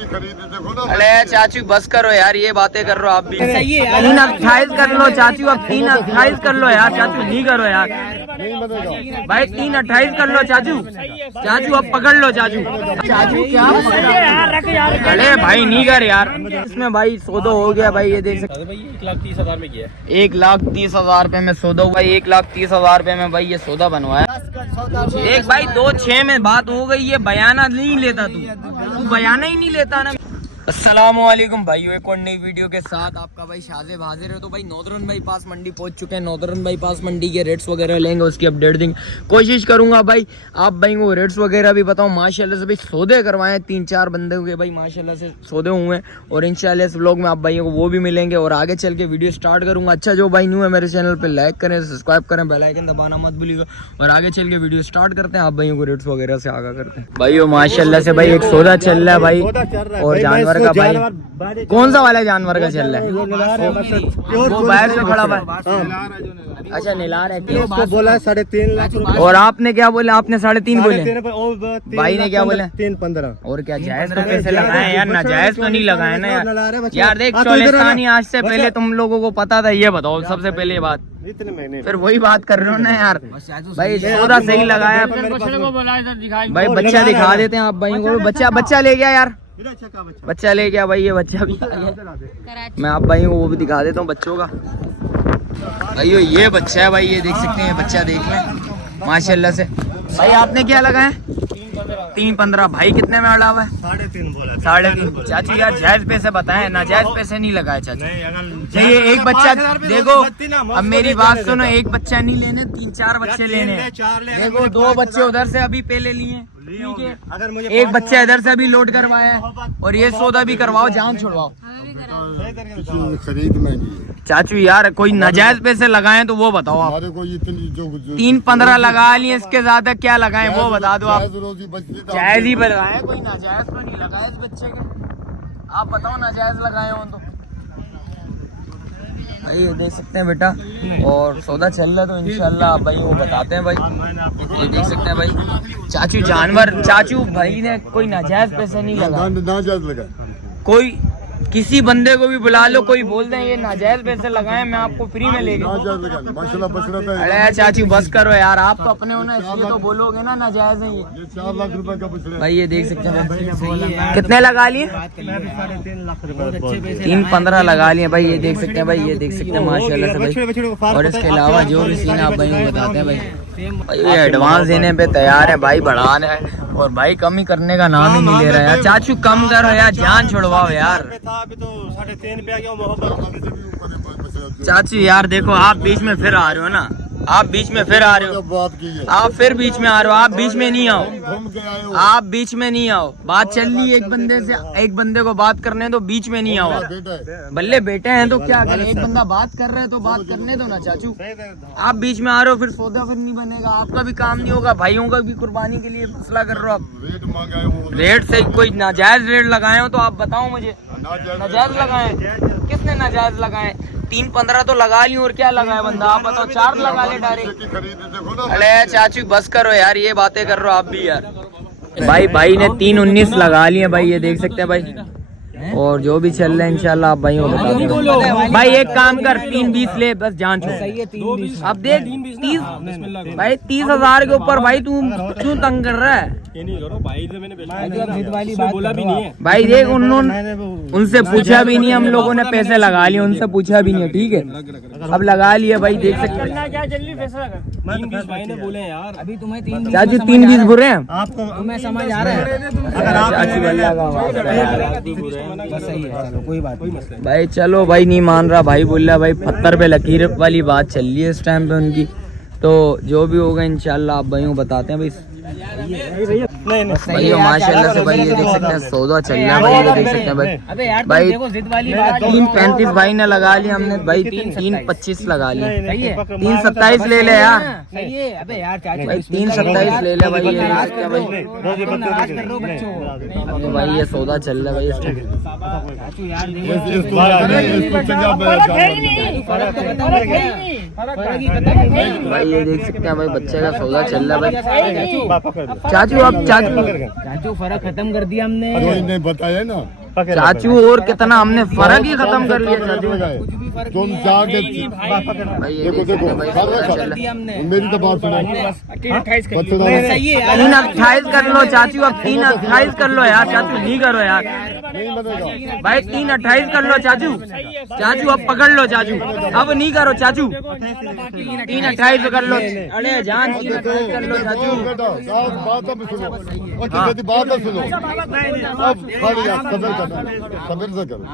अरे चाचू बस करो यार, ये बातें कर रहे हो आप भी। 328 कर लो चाचू, अब 328 कर लो यार चाचू, नहीं करो यार भाई, 328 कर लो चाचू। चाचू अब पकड़ लो चाचू। चाचू क्या अरे भाई नहीं कर यार, इसमें भाई सौदा हो गया भाई, ये देख सकते भाई 1,30,000 में किया है। 1,30,000 रुपए में सौदा हुआ, 1,30,000 रुपए में भाई ये सौदा बनवाया। देख भाई 2,6 में बात हो गई, ये बयाना नहीं लेता तू बयाना ही नहीं लेता ना। अस्सलामुअलैकुम भाइयों, एक और नई वीडियो के साथ आपका भाई शाज़ेब हाजिर है। तो भाई नॉर्दर्न बाईपास मंडी पहुंच चुके हैं। नॉर्दर्न बाईपास मंडी के रेट्स वगैरह लेंगे, उसकी अपडेट देंगे, कोशिश करूंगा भाई आप भाई को रेट्स वगैरह भी बताऊं। माशाल्लाह से भाई सौदे करवाए 3-4 बंदे हुए भाई, माशाल्लाह से सौदे हुए हैं और इंशाल्लाह इस व्लॉग में आप भाइयों को वो भी मिलेंगे। और आगे चल के वीडियो स्टार्ट करूंगा। अच्छा जो भाई न्यू है मेरे चैनल पर लाइक करें, सब्सक्राइब करें, बेल आइकन दबाना मत भूलिएगा। और आगे चल के वीडियो स्टार्ट करते हैं, आप भाइयों को रेट्स वगैरह से आगा करते हैं। भाई माशाल्लाह से भाई एक सौदा चल रहा है भाई, और जानवर का भाई कौन सा वाला जानवर का चल रहा है? वो बाहर से खड़ा हुआ है। अच्छा निलार है, उसको बोला 3.5 लाख। और आपने क्या बोला? आपने 3.5 बोले, भाई ने क्या बोला? 3.15। और क्या जायज तो पैसे लगाए यार, ना जायज तो नहीं लगाए ना यार। यार देख चौलिस्तानी आज से पहले तुम लोगों को पता था, ये बताओ सबसे पहले ये बात, फिर वही बात कर रहे हो ना यार। भाई सौदा सही लगाया भाई, बच्चा दिखा देते हैं आप भाई को। बच्चा ले गया यार, बच्चा ले गया भाई, ये बच्चा भी मैं आप भाई को वो भी दिखा देता हूँ बच्चों का। भाई ये बच्चा है भाई, ये देख सकते हैं, बच्चा देख लें माशाल्लाह से। भाई आपने क्या लगाया? 3.15। भाई कितने में अड़ा हुआ है? 3.5 बोला। 3.5। चाचू यार जायज पैसे बताएं, नाजायज पैसे नहीं लगाए चाचू। नहीं एक बच्चा देखो, अब मेरी बात सुनो, एक बच्चा नहीं लेने, 3-4 बच्चे लेने। देखो 2 बच्चे उधर से अभी पहले लिए, ठीक है, अगर मुझे एक बच्चा इधर से अभी लोड करवाया है, और ये सौदा भी करवाओ, जान छुड़वाओ। खरीद महंगी चाचू यार, कोई नाजायज पैसे लगाएं तो वो बताओ आप। 3.15 लगा लिए, इसके ज्यादा क्या लगाएं वो बता दो आप। जायज ही लगाए, कोई नाजायज तो नहीं लगाया इस बच्चे का, आप बताओ नाजायज लगाए हो तो। भाई देख सकते हैं बेटा, और सौदा चल रहा है तो इंशाल्लाह आप भाई वो बताते हैं भाई। ये देख सकते हैं भाई चाचू जानवर, चाचू भाई ने कोई नाजायज पैसे नहीं लगा। कोई किसी बंदे को भी बुला लो, कोई बोल दें ये नाजायज पैसे लगाए, मैं आपको फ्री में ले गया। अरे चाचू बस करो यार, आप तो अपने हो ना, इसलिए तो बोलोगे ना नाजायज है ये। 4 लाख रुपए का पूछ रहे हैं भाई, ये देख सकते हैं कितने लगा लिए? 3.15 लगा लिए भाई, ये देख सकते हैं भाई, ये देख सकते हैं माशाल्लाह से भाई। और इसके अलावा जो भी सीन आप भाई को बताते हैं भाई, ये एडवांस देने पे तैयार है भाई, बढ़ा रहे हैं, और भाई कमी करने का नाम ही नहीं ले रहा यार। चाचू कम करो यार, जान छुड़वाओ यार। चाचू यार देखो, आप बीच में फिर आ रहे हो ना, आप बीच में फिर आ रहे हो, आप फिर बीच में आ रहे हो, आप बीच में नहीं आओ, आप बीच में नहीं आओ। बात चल रही है एक बंदे से, एक बंदे को बात करने तो बीच में नहीं आओ। बल्ले बेटे हैं तो क्या करें, एक बंदा बात कर रहे है तो बात करने दो ना चाचू। आप बीच में आ रहे हो, फिर सौदा फिर नहीं बनेगा, आपका भी काम नहीं होगा, भाइयों का भी कुर्बानी के लिए मसला कर रहे हो आप। रेट से कोई नाजायज रेट लगाए हो तो आप बताओ मुझे, नाजायज लगाए किसने नाजायज लगाए? 3.15 तो लगा ली, और क्या लगाया बंदा आप बताओ? 4 लगा ले डायरेक्ट। अरे चाचू बस करो यार, ये बातें कर रहे हो आप भी यार। भाई ने 3.19 लगा लिए भाई, ये देख सकते हैं भाई, और जो भी चल रहा है इंशाल्लाह आप भाइयों को बता दो। भाई एक काम कर, 3.20 ले बस, जान छोड़। अब देख 30 भाई, 30,000 के ऊपर भाई तू क्यों तंग कर रहा है? भाई देख उन्होंने उनसे पूछा भी नहीं, हम लोगों ने पैसे लगा लिए, उनसे पूछा भी नहीं, ठीक है, अब लगा लिए भाई, देख सकते हैं। अभी तुम्हें 3 चाचू 3.20 बुरे हैं आपको, तुम्हें समझ आ रहा है? बस सही है, चलो कोई बात नहीं भाई। चलो भाई नहीं मान रहा भाई, बोल रहा भाई पत्थर पे लकीर वाली बात चल रही है इस टाइम पे उनकी, तो जो भी होगा इंशाल्लाह आप भाइयों बताते हैं भाई। भाई माशाल्लाह से भाई ये देख सकते हैं सौदा चल रहा है भाई, ये देख सकते हैं भाई। भाई 3.35 भाई ने लगा लिया, हमने भाई 3.25 लगा लिया। 3.27 ले ले यार, भाई 3.27 ले ले भाई, ये देख सकते हैं भाई। भाई ये सौदा चल रहा है भाई इस टाइम। भाई ये देख सकते हैं भाई, बच्चे का सौदा चल रहा है भाई। चाचू अब चाचू चाचू फर्क खत्म कर दिया हमने। नहीं बताया ना चाचू और कितना हमने फर्क ही खत्म कर लिया चाचू। तुम जाके भाई ये देखो देखो कर दिया हमने। मेरी तो बात सुनो सही है यार। 328 कर लो चाचू, अब 328 कर लो यार चाचू, नहीं करो यार नहीं बनेगा। भाई 328 कर लो चाचू। चाचू अब पकड़ लो चाचू, अब नहीं करो चाचू, 328 कर लो। अरे जान 328 कर लो चाचू। बात सुनो, बात सुनो, अब खड़े जाओ, सबर से करो,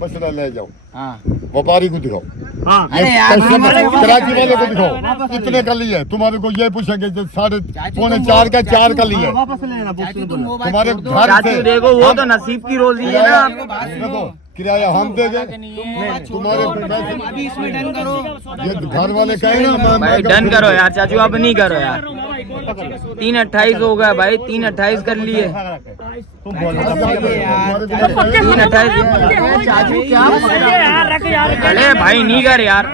मसला ले जाओ, व्यापारी को दिखाओ, कराची वाले को दिखाओ, कितने का लिया है? तुम्हारे को ये पूछेंगे 3.5 का 4 का लिया है तुम्हारे घर चाचू से। देखो वो तो नसीब की रोजी है ना। देखो किराया हम देंगे, तुम्हारे अभी इसमें डन करो। ये घर वाले कहे ना भाई डन करो यार चाचू, अब नहीं करो यार। 328 हो गया भाई, 328 कर लिए। 328 चाचू क्या अरे भाई नहीं कर यार।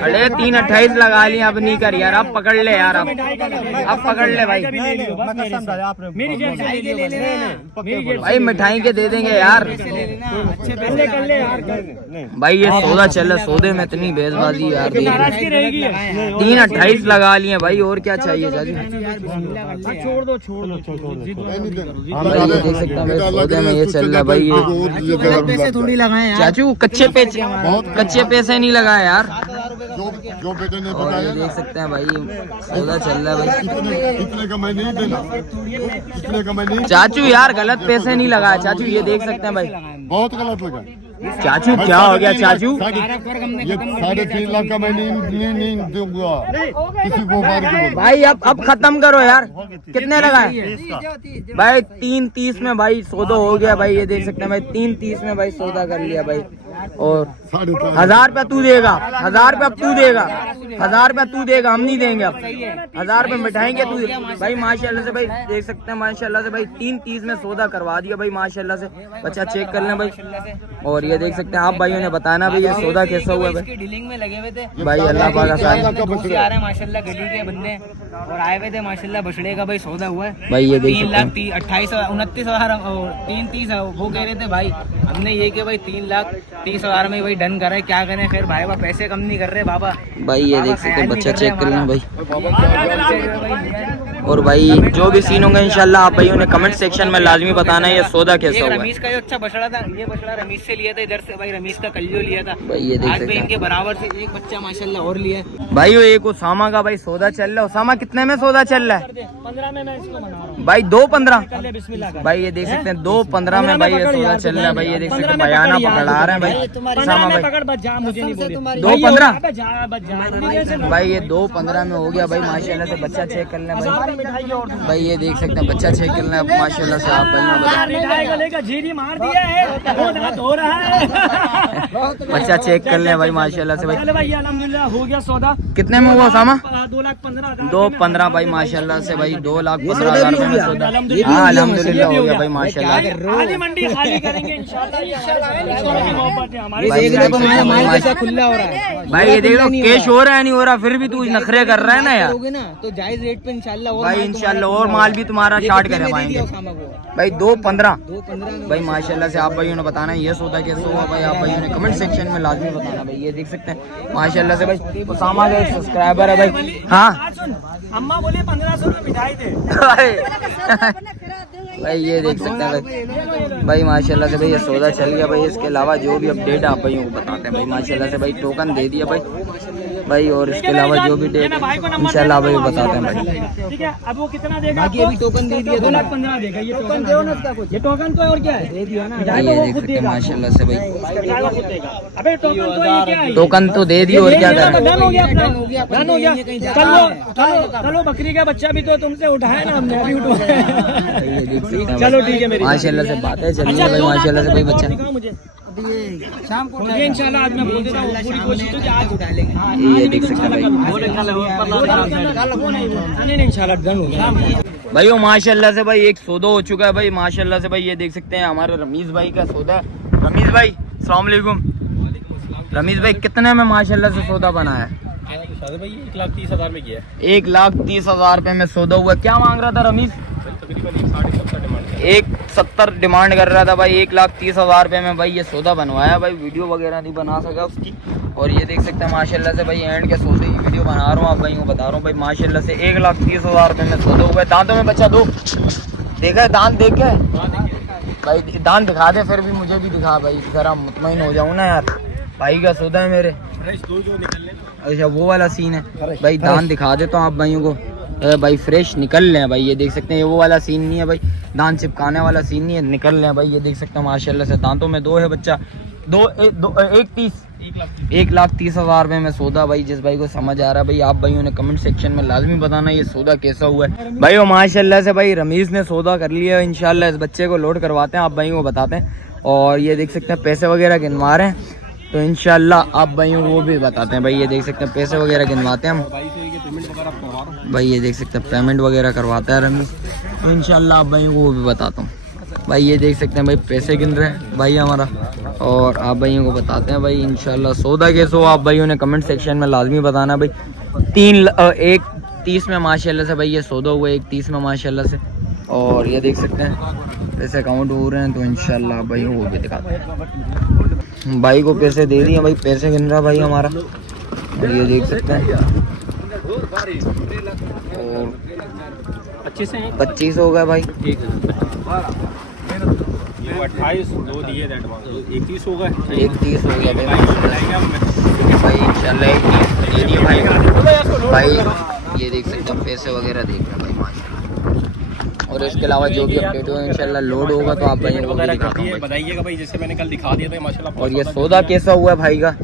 अरे 328 लगा लिए, अब नहीं कर यार, अब पकड़ ले यार, अब पकड़ ले भाई। भाई मिठाई के दे देंगे यार। भाई ये सौदा चल रहा, सौदे में इतनी बेजबाजी यार। 328 लगा लिए भाई, और क्या चाहिए चाचू। छोड़ दो भाई ये देख सकते हैं भाई, सौदे में ये चल रहा भाई। ये पैसे थोड़ी लगाए चाचू कच्चे पैसे नहीं लगाए यार। जो बेटे ने और बताया ये देख सकते हैं भाई, सौदा चल रहा है भाई। कितने का मैं नहीं देना, कितने का मैं नहीं। चाचू यार गलत पैसे नहीं लगाए चाचू, ये देख सकते हैं भाई। बहुत गलत लगा चाचू क्या हो गया चाचू। ये 3.5 लाख का मैं नहीं दूंगा किसी को मार के। भाई अब खत्म करो यार, कितने लगाए भाई। 330 में भाई सौदा हो गया भाई, ये देख सकते हैं भाई। 330 में भाई सौदा कर लिया भाई। और 1000 रुपया तू देगा, 1000 रुपया तू देगा, 1000 रुपया तू देगा, हम नहीं देंगे। अब 1000 रुपये मिठाएंगे तू भाई। माशाल्लाह से भाई देख सकते हैं, माशाल्लाह से भाई 330 में सौदा करवा दिया भाई माशाल्लाह से। बच्चा चेक कर लें भाई। और ये देख सकते हैं, आप भाइयों ने बताना भाई ये सौदा कैसा हुआ भाई। डीलिंग में लगे हुए थे भाई अल्लाह पाक आसान। आ रहे हैं माशाल्लाह, गली के बंदे और आए हुए थे माशाल्लाह। बछड़े का भाई सौदा हुआ है भाई, ये देख 3,28,29,000 330 वो कह रहे थे भाई। हमने ये कि भाई 3,30,000 में भाई डन कर रहे, क्या करें। खैर भाई वो पैसे कम नहीं कर रहे बाबा। भाई ये देख सकते हैं, बच्चा चेक कर लें भाई। और भाई जो भी सीन होंगे इंशाल्लाह आप भाइयों ने कमेंट सेक्शन में लाजमी बताना है ये सौदा कैसा हुआ। रमीश का जो अच्छा बछड़ा था, ये बछड़ा रमीश से लिया था इधर से भाई। रमीश का कलियो लिया था भाई, ये देख आज सकते भाई हैं इनके बराबर से एक बच्चा माशाल्लाह और लिया है भाई। वो एक उसामा का भाई सौदा चल रहा है। उसामा कितने में सौदा चल रहा है 15 में मैं इसको बना रहा हूं भाई? 2.15 बिस्मिल्लाह का। भाई ये देख सकते हैं 2.15 में भाई ये सौदा चल रहा है भाई। ये देख सकते हैं बयाना पकड़ा रहे हैं भाई उसामा भाई। 2.15 भाई, ये 2.15 में हो गया भाई माशाल्लाह से। बच्चा चेक कर लें भाई। भाई ये देख सकते हैं, बच्चा चेक कर लें माशाल्लाह से। आप बच्चा चेक कर लें भाई माशाल्लाह से भाई। हो गया सौदा। कितने में हुआ उसामा? 2,15,000 2.15 भाई माशाल्लाह से भाई। 2,15,000 रुपए में सौदा। हाँ अल्हम्दुलिल्लाह हो गया भाई माशाल्लाह। मंडी खाली करेंगे इंशाल्लाह। खुला हो रहा है भाई। ये देख लो कैश हो रहा है नहीं हो रहा, फिर भी तू नखरे कर रहा है ना यार। ना तो जायज रेट पे इंशाल्लाह भाई इंशाल्लाह और माल भी तुम्हारा शार्ट करे पाएंगे भाई। 2.15 भाई माशाल्लाह से। आप भाइयों ने बताना है ये सौदा कैसा हुआ भाई। आप भाइयों ने कमेंट सेक्शन में लाजमी बताना भाई। ये देख सकते हैं माशाल्लाह से भाई। उसामा का एक सब्सक्राइबर है भाई। हाँ अम्मा बोले 1500 में मिठाई दे भाई। ये देख सकते हैं भाई माशाल्लाह से भाई ये सौदा चल गया भाई। इसके अलावा जो भी अपडेट आप भाइयों को बताते हैं भाई माशाल्लाह से भाई। टोकन दे दिया भाई। और इसके अलावा जो भी डेट इंशाल्लाह भाई बताते हैं भाई। ठीक है, अब वो कितना देगा? बाकी अभी टोकन दे दिया, 2,15,000 देगा। ये टोकन दो ना इसका कुछ। ये टोकन तो और क्या है, दे दिया ना। ये देख सकते हैं माशाल्लाह से भाई। अबे टोकन तो ये क्या है? टोकन तो दे दिया और क्या करें। डन हो गया अपना, डन हो गया। चलो बकरी का बच्चा भी तो तुमसे उठाया ना हमने, अभी उठाया। चलो ठीक है मेरी माशाल्लाह से बातें चल रही है भाई माशाल्लाह से भाई। बच्चा मुझे शाम को इंशाल्लाह आज मैं बोल देता हूँ, पूरी कोशिश तो आज उठा लेंगे। ये देख सकते हैं भाई। नहीं इंशाल्लाह डन हो गया भाई। वो माशाल्लाह से भाई एक सौदा हो चुका है भाई माशाल्लाह से भाई। ये देख सकते हैं हमारे रमीज भाई का सौदा। रमीज भाई अस्सलाम वालेकुम। रमीज भाई कितने में माशाल्लाह से सौदा बना है? भाई 1,30,000 में किया है। 1,30,000 रुपए में सौदा हुआ। क्या मांग रहा था रमीज? तकरीबन 1,70 डिमांड 1,70 डिमांड कर रहा था भाई। 1,30,000 रुपए में भाई ये सौदा बनवाया भाई। वीडियो वगैरह नहीं बना सका उसकी। और ये देख सकते हैं माशाल्लाह से भाई एंड के सौदे की वीडियो बना रहा हूँ, आप भाई को बता रहा हूँ भाई माशाल्लाह से 1,30,000 रुपए में सौदा हुआ है। दांतों में बच्चा दो देखा है? दांत देख के भाई दांत दिखा दे, फिर भी मुझे भी दिखा भाई, जरा मुतमईन हो जाऊँ ना यार। भाई का सौदा है मेरे। अच्छा वो वाला सीन है भाई, दांत दिखा दे तो आप भाइयों को भाई फ्रेश निकल लें भाई। ये देख सकते हैं, ये वो वाला सीन नहीं है भाई, दांत चिपकाने वाला सीन नहीं है, निकल लें भाई। ये देख सकते हैं माशाल्लाह से दांतों में दो है बच्चा। 1,30,000 रुपए में सौदा भाई। जिस भाई को समझ आ रहा है भाई, आप भाइयों ने कमेंट सेक्शन में लाजमी बताना ये सौदा कैसा हुआ है भाई। वो माशाल्लाह से भाई रमीज ने सौदा कर लिया है। इंशाल्लाह इस बच्चे को लोड करवाते हैं, आप भाइयों को बताते हैं। और ये देख सकते हैं पैसे वगैरह गिनवा रहे हैं, तो इंशाल्लाह आप भाइयों को वो भी बताते हैं भाई। ये देख सकते हैं पैसे वगैरह गिनवाते हैं हम भाई। ये देख सकते हैं पेमेंट वगैरह करवाता है रमीज, तो इंशाल्लाह आप भाइयों को वो भी बताता हूँ भाई। ये देख सकते हैं भाई पैसे गिन रहे हैं भाई हमारा, और आप भाइयों को बताते हैं भाई इंशाल्लाह सौदा कैसे हो। आप भाइयों ने कमेंट सेक्शन में लाजमी बताना भाई। 1,30 में माशाल्लाह से भाई ये सौदा हुआ है, 1,30 में माशाल्लाह से। और ये देख सकते हैं पैसे काउंट हो रहे हैं, तो इंशाल्लाह आप भाइयों को वो भी दिखाते हैं। भाई को पैसे दे दिए भाई, पैसे गिन रहा भाई हमारा। और ये देख सकते हैं और 25 हो गए भाई। 28 दो दिए, 31 हो गए। 31 हो गया भाई इंशाल्लाह 31 दे दिए भाई। ये देख सकते हैं पैसे वगैरह देख रहे हैं भाई माशाल्लाह। और इसके अलावा जो भी अपडेट हो इंशाल्लाह लोड होगा तो आप भाई को बताइएगा भाई, जैसे मैंने कल दिखा दिया था माशाल्लाह। और ये सौदा कैसा हुआ भाई का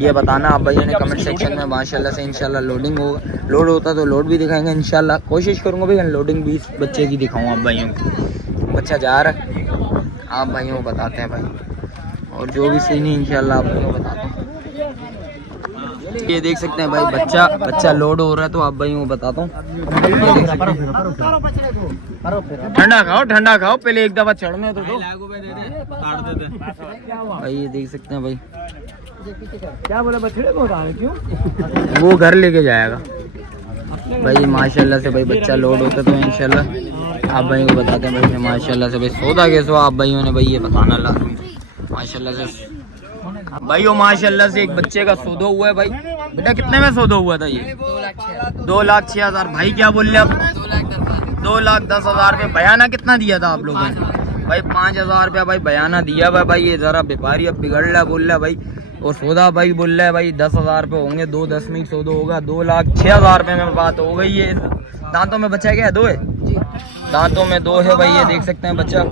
ये बताना आप भाइयों ने कमेंट सेक्शन में माशाल्लाह से। इंशाल्लाह लोडिंग होगा, लोड होता तो लोड भी दिखाएंगे इंशाल्लाह। कोशिश करूँगा भाई लोडिंग भी इस बच्चे की दिखाऊँ आप भाइयों को। बच्चा जा रहा है, आप भाइयों को बताते हैं भाई। और जो भी सीन है इंशाल्लाह आप भाइयों को बताता हूँ। ये देख सकते हैं भाई बच्चा लोड हो रहा है, तो आप भाइयों को बताता हूँ। ठंडा खाओ पहले एक दफा चढ़ने तो दो भाई। ये देख सकते हैं भाई क्या बोला बछड़े को क्यों वो घर लेके जाएगा भाई। माशाल्लाह से भाई बच्चा लोड होता तो इंशाल्लाह आप भाइयों को बताते हैं भाई माशाल्लाह से। भाई सौदा कैसे हो आप भाइयों ने भाई ये बताना लाजमी माशाल्लाह से भाई। माशाल्लाह से एक बच्चे का सौदा हुआ है भाई। बेटा कितने में सौदा हुआ था ये? 2,06,000 भाई। क्या बोल रहे आप? 2,10,000 रुपये। बयाना कितना दिया था आप लोगों ने भाई? 5,000 रुपया भाई बयाना दिया हुआ भाई। ये जरा व्यापारी अब बिगड़ रहा है, बोल रहा है भाई। और सौदा भाई बोल रहा है भाई 10,000 रुपये होंगे, 2,10 में सौदा होगा। 2,06,000 रुपये में बात हो गई है। दांतों में बच्चा क्या है? 2 है, दांतों में 2 है भाई। ये देख सकते हैं बच्चा।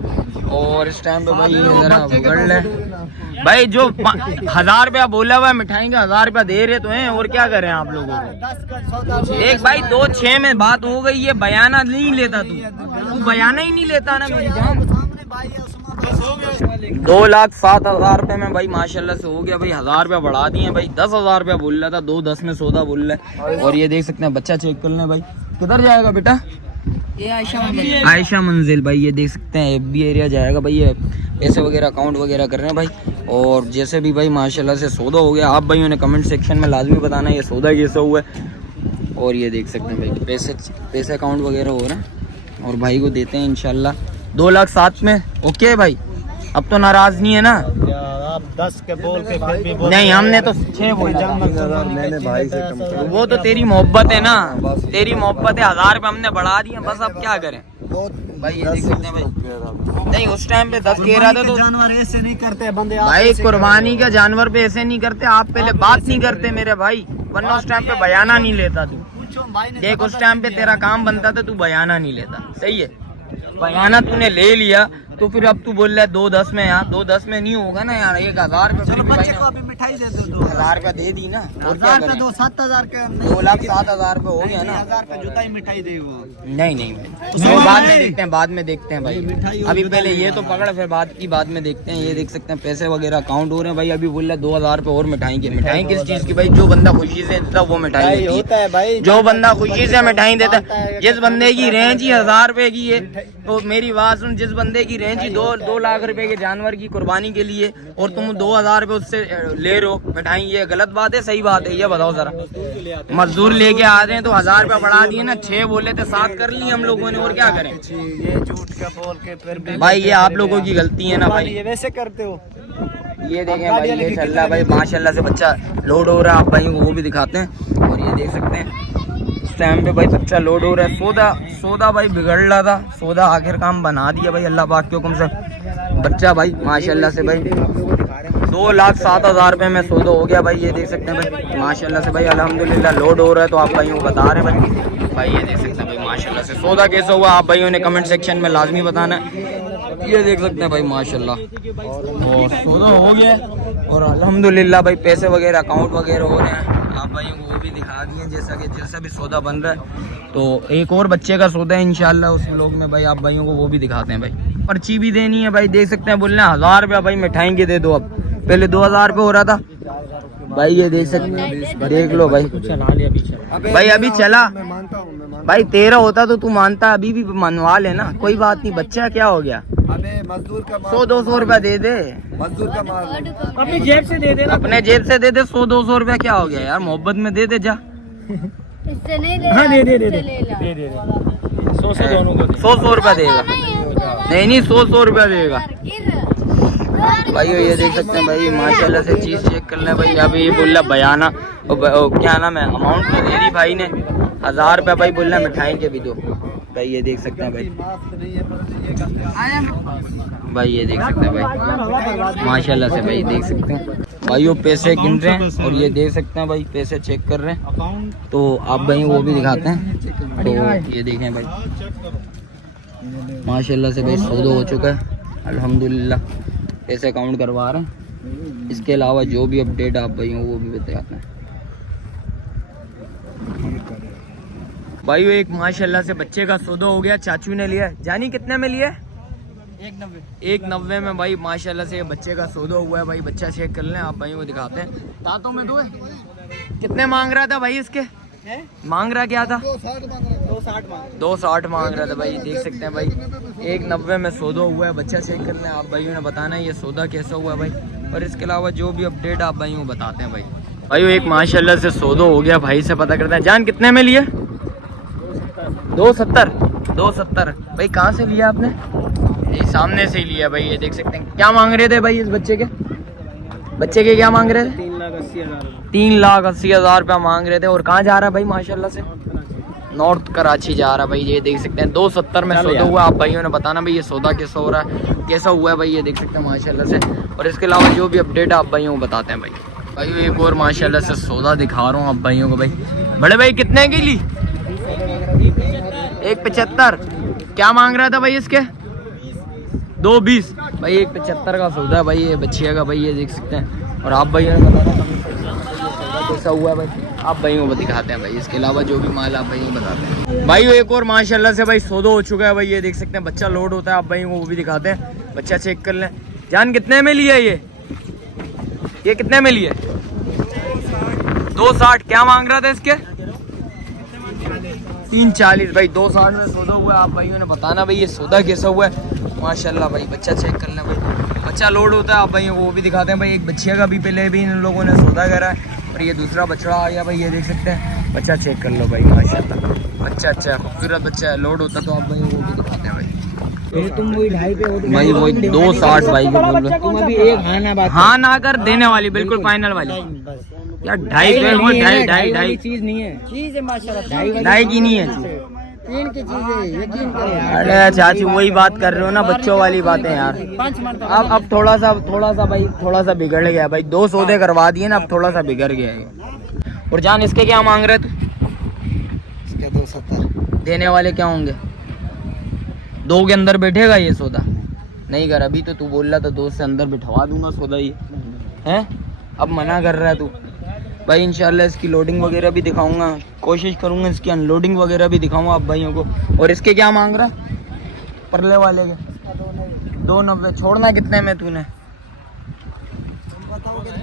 और इस टाइम पे भाई ये जरा बिगड़ रहा है भाई। जो 1,000 रुपया बोला हुआ है मिठाई का, 1,000 रुपया दे रहे तो हैं, और क्या करें आप लोगों को। देख भाई 2,06 में बात हो गई है। बयाना नहीं लेता तू बयाना ही नहीं लेता ना मेरी जान। 2,07,000 रुपये में भाई माशाल्लाह से हो गया भाई। 1,000 रुपया बढ़ा दिए भाई। 10,000 रुपया बोल रहा था, 2,10 में सौदा बोल रहा है। और ये देख सकते हैं बच्चा चेक कर लें भाई। किधर जाएगा बेटा? ये आयशा मंजिल भाई। ये देख सकते हैं FB एरिया जाएगा भाई। ये पैसे वगैरह अकाउंट वगैरह कर रहे हैं भाई। और जैसे भी भाई माशाल्लाह से सौदा हो गया, आप भाइयों ने कमेंट सेक्शन में लाजमी बताना ये सौदा कैसा हुआ है। और ये देख सकते हैं भाई पैसे अकाउंट वगैरह हो रहे हैं, और भाई को देते हैं इंशाल्लाह 2,07,000 में। ओके भाई, अब तो नाराज नहीं है ना? आप 10 के बोल के फिर भी बोल नहीं, हमने तो 6 बोला। मैंने भाई से कम वो तो तेरी मोहब्बत है ना, तेरी मोहब्बत है। 1,000 रुपये हमने बढ़ा दिए बस, अब क्या करें भाई। ये देख सकते हैं भाई। नहीं उस टाइम पे 10 कह रहा था तो जानवर ऐसे नहीं करते बंदे भाई। कुर्बानी का जानवर पे ऐसे नहीं करते। आप पहले बात नहीं करते मेरे भाई, वरना उस टाइम पे बयाना नहीं लेता तू। देख उस टाइम पे तेरा काम बनता था, तू बयाना नहीं लेता। सही है, बयाना तूने ले लिया तो फिर अब तू बोल रहा है 2,10 में। यार 2,10 में नहीं होगा ना यार। 1,000 रुपये बच्चे को अभी मिठाई दे दो। 1,000 रुपया दे दी ना, और क्या करें? 7,000 के 2,07,000 रुपये हो गया ना। 1,000 का जूता ही मिठाई दे वो। नहीं भाई, बाद में देखते हैं भाई। अभी पहले ये तो पकड़, फिर बाद में देखते हैं। ये देख सकते हैं पैसे वगैरह अकाउंट हो रहे हैं भाई। अभी बोल रहा है 2,000 रुपये और मिठाई की। मिठाई किस चीज़ की भाई? जो बंदा खुशी से देता वो मिठाई होता है भाई। जो बंदा खुशी से मिठाई देता है। जिस बंदे की रेंज ही 1,000 रुपये की है, तो मेरी बात सुन, जिस बंदे की हैं जी 2 लाख रुपए के जानवर की कुर्बानी के लिए और तुम 2000 रुपए उससे ले रहे हो मिठाई, ये गलत बात है सही बात है? ये बताओ जरा। मजदूर लेके आ रहे हैं तो 1000 रुपए बढ़ा दिए ना, 6 बोले थे 7 कर लिए हम लोगों ने, और क्या करें? ये झूठ का बोल के फिर भाई ये आप लोगों की गलती है ना भाई, ये वैसे करते हो। ये देखें भाई, ये चल रहा है भाई माशाल्लाह से, बच्चा लोड हो रहा है, आप भाई को वो भी दिखाते हैं। और ये देख सकते हैं इस टाइम पे भाई बच्चा लोड हो रहा है। सौदा भाई बिगड़ रहा था, सौदा आखिर काम बना दिया भाई अल्लाह पाक के हुक्म से। बच्चा भाई माशाल्लाह से भाई 2,07,000 रुपये में सौदा हो गया भाई, ये देख सकते हैं भाई माशाल्लाह से भाई अल्हम्दुलिल्लाह लोड हो रहा है। तो आप भाइयों को बता रहे हैं भाई ये देख सकते हैं भाई माशाल्लाह से सौदा कैसा हुआ, आप भाइयों ने कमेंट सेक्शन में लाजमी बताना। ये देख सकते हैं भाई माशाल्लाह और सौदा हो गया और अल्हम्दुलिल्लाह भाई पैसे वगैरह अकाउंट वगैरह हो रहे हैं, आप भाइयों को वो भी दिखा दिए जैसा भी सौदा बन रहा है। तो एक और बच्चे का सौदा है इंशाल्लाह उस व्लॉग में भाई, आप भाइयों को वो भी दिखाते हैं भाई। पर्ची भी देनी है भाई, देख सकते हैं बोल रहे हैं 1000 रुपया भाई मिठाई के दे दो, अब पहले 2000 रुपये हो रहा था भाई, ये देख सकते हैं, देख लो भाई भाई अभी चला भाई, 13 होता तो तू मानता, अभी भी मनवा लेना कोई बात नहीं, बच्चा क्या हो गया? अबे मजदूर का 100-200 रुपया दे दे, मजदूर का माल अपनी जेब से दे दे, अपने जेब से दे दे। 100-200 रुपया क्या हो गया यार, मोहब्बत में दे दे जा। इससे नहीं ले, हाँ, दे 100 रुपया देगा, नहीं 100 रुपया देगा भाई। ये देख सकते हैं भाई माशाल्लाह से, चीज चेक कर लें भाई। अभी ये बोल रहा बयाना क्या नाम है, अमाउंट तो दे दी भाई ने 1000 रुपया भाई, बोल रहा मिठाई के भी दो भाई। ये देख सकते हैं भाई, भाई ये देख सकते हैं भाई माशाल्लाह से भाई, देख सकते हैं भाई वो पैसे गिन रहे हैं और ये देख सकते हैं भाई पैसे चेक कर रहे हैं। तो आप भाई वो भी दिखाते हैं, तो ये देखें भाई माशाल्लाह से भाई सौदा हो चुका है अल्हम्दुलिल्लाह, पैसे काउंट करवा रहे हैं। इसके अलावा जो भी अपडेट आप भाई वो भी बताते हैं भाई। वो एक माशाल्लाह से बच्चे का सौदा हो गया, चाचू ने लिया। जानी कितने में लिया? 190 में भाई माशाल्लाह से बच्चे का सौदा हुआ है भाई। बच्चा चेक कर लें, आप भाइयों को दिखाते हैं। दांतों में दो है, कितने मांग रहा था भाई इसके? मांग रहा क्या था? 260 मांग रहा था भाई, देख सकते हैं भाई 190 में सौदा हुआ है। बच्चा चेक कर लें, आप भाइयों ने बताना है ये सौदा कैसा हुआ है भाई। और इसके अलावा जो भी अपडेट आप भाइयों को बताते हैं भाई। भाई वो एक माशाल्लाह से सौदा हो गया, भाई से पता करते हैं। जान कितने में लिए? 270 भाई। कहाँ से लिया आपने? ये सामने से ही लिया भाई, ये देख सकते हैं। क्या मांग रहे थे भाई इस बच्चे के? क्या मांग रहे थे? 3,80,000 रुपया मांग रहे थे। और कहाँ जा रहा है भाई माशाल्लाह से? नॉर्थ कराची जा रहा है भाई, ये देख सकते हैं। 270 में सौदा हुआ, आप भाइयों ने बताना भाई ये सौदा कैसा हो रहा है, कैसा हुआ है भाई, ये देख सकते हैं माशाल्लाह से। और इसके अलावा जो भी अपडेट आप भाइयों को बताते हैं भाई। एक और माशाल्लाह से सौदा दिखा रहा हूँ आप भाइयों को भाई। बड़े भाई कितने की ली? 175। क्या मांग रहा था भाई इसके? 220 भाई। 175 का सौदा है भाई, ये बच्चिया का भाई, ये देख सकते हैं। और आप भाई कैसा हुआ है भाई, आप भाइयों को दिखाते हैं भाई। इसके अलावा जो भी माल आप भाइयों को बताते हैं भाई। एक और माशाल्लाह से भाई सौदा हो चुका है भाई, ये देख सकते हैं। बच्चा लोड होता है, आप भाइयों को वो भी दिखाते हैं। बच्चा चेक कर लें। जान कितने में लिया ये कितने में लिए? 260। क्या मांग रहा था इसके? 340 भाई। 260 में सौदा हुआ है, आप भाइयों ने बताना भाई ये सौदा कैसा हुआ है माशाल्लाह भाई। बच्चा चेक कर लें भाई, बच्चा लोड होता है, आप भाइयों को वो भी दिखाते हैं भाई। एक बच्चिया का भी पहले भी इन लोगों ने सौदा करा है और ये दूसरा बछड़ा आ गया भाई, ये देख सकते हैं। बच्चा चेक कर लो भाई माशाल्लाह, बच्चा अच्छा है, खूबसूरत बच्चा है। लोड होता तो आप भाइयों को वो भी दिखाते हैं भाई। तुम वही 2.5 पे भाई वही 260 भाई के बोल रहे। तुम अभी एक हाँ ना कर देने वाली, बिल्कुल फाइनल वाली यार। 2.5 चीज नहीं है, चीज है माशाल्लाह, 2.5 की नहीं है, 3 की चीज है, यकीन करें। अरे चाची वही बात कर रहे हो ना, बच्चों वाली बातें यार। अब थोड़ा सा भाई थोड़ा सा बिगड़ गया भाई। 2 सौदे करवा दिए ना, अब थोड़ा सा बिगड़ गया है। और जान इसके क्या मांग रहे थे? इसके 270 देने वाले क्या होंगे? 2 के अंदर बैठेगा ये सौदा? नहीं कर, अभी तो तू बोल रहा था 2 से अंदर बिठवा दूंगा सौदा ये है, अब मना कर रहा है तू भाई। इंशाल्लाह इसकी लोडिंग वगैरह भी दिखाऊंगा, कोशिश करूंगा इसकी अनलोडिंग वगैरह भी दिखाऊंगा आप भाइयों को। और इसके क्या मांग रहा है परले वाले के? 290। छोड़ना कितने में तूने?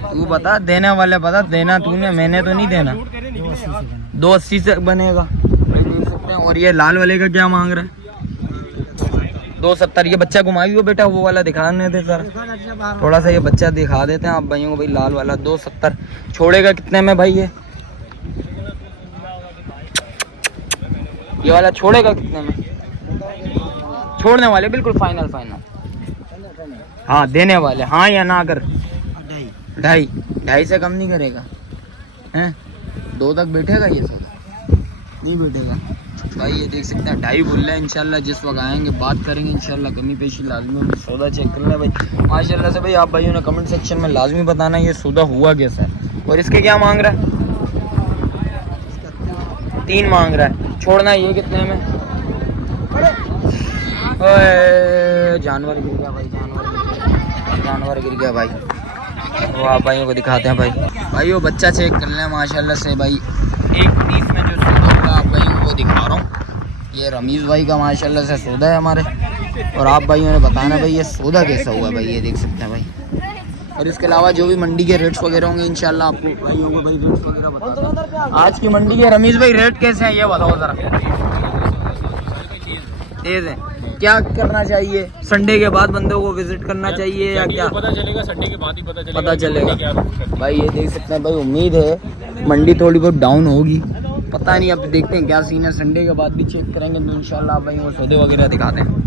तू बता, देने वाले बता, देना तूने, मैंने तो नहीं देना। 280 से बनेगा, देख सकते हैं। और ये लाल वाले का क्या मांग रहा है? 270। ये बच्चा घुमाई हो बेटा, वो वाला दिखाने दे सर, थोड़ा सा ये बच्चा दिखा देते हैं आप भाइयों को भाई, लाल वाला 270 छोड़ेगा कितने में भाई? ये वाला छोड़ेगा कितने में? छोड़ने वाले बिल्कुल फाइनल हाँ देने वाले, हाँ या ना? अगर 2.5 से कम नहीं करेगा हैं? 2 तक बैठेगा ये सौदा? नहीं बैठेगा भाई। ये देख सकते हैं 2.5 बोल रहे हैं। इंशाल्लाह जिस वक्त आएंगे बात करेंगे इंशाल्लाह, कमी पेशी लाजमी होगी। सौदा चेक कर लें भाई माशाल्लाह से भाई। आप भाइयों ने कमेंट सेक्शन में लाजमी बताना ये सौदा हुआ कैसा है। और इसके क्या मांग रहा है? 3 मांग रहा है। छोड़ना ये कितने में? ओए जानवर गिर गया भाई, जानवर गिर गया भाई। वो आप भाइयों को दिखाते हैं भाई वो बच्चा चेक कर लें माशाल्लाह से भाई। 1.30 में जो सौदा हुआ आप भाइयों को दिखा रहा हूँ। ये रमीज़ भाई का माशाल्लाह से सौदा है हमारे। और आप भाइयों ने बताना भाई ये सौदा कैसा हुआ भाई, ये देख सकते हैं भाई। और इसके अलावा जो भी मंडी के रेट्स वगैरह होंगे इंशाल्लाह आपको भाइयों को भाई रेट्स वगैरह बता। आज की मंडी के रमीज़ भाई रेट कैसे हैं ये बताओ ज़रा। तेज़ है। क्या करना चाहिए? संडे के बाद बंदों को विजिट करना चाहिए या क्या? पता चलेगा संडे के बाद ही पता चलेगा भाई। ये देख सकते हैं भाई, उम्मीद है मंडी थोड़ी बहुत डाउन होगी, पता नहीं, अब देखते हैं क्या सीन है। संडे के बाद भी चेक करेंगे तो इंशाल्लाह भाई वो सौदे वगैरह दिखाते हैं।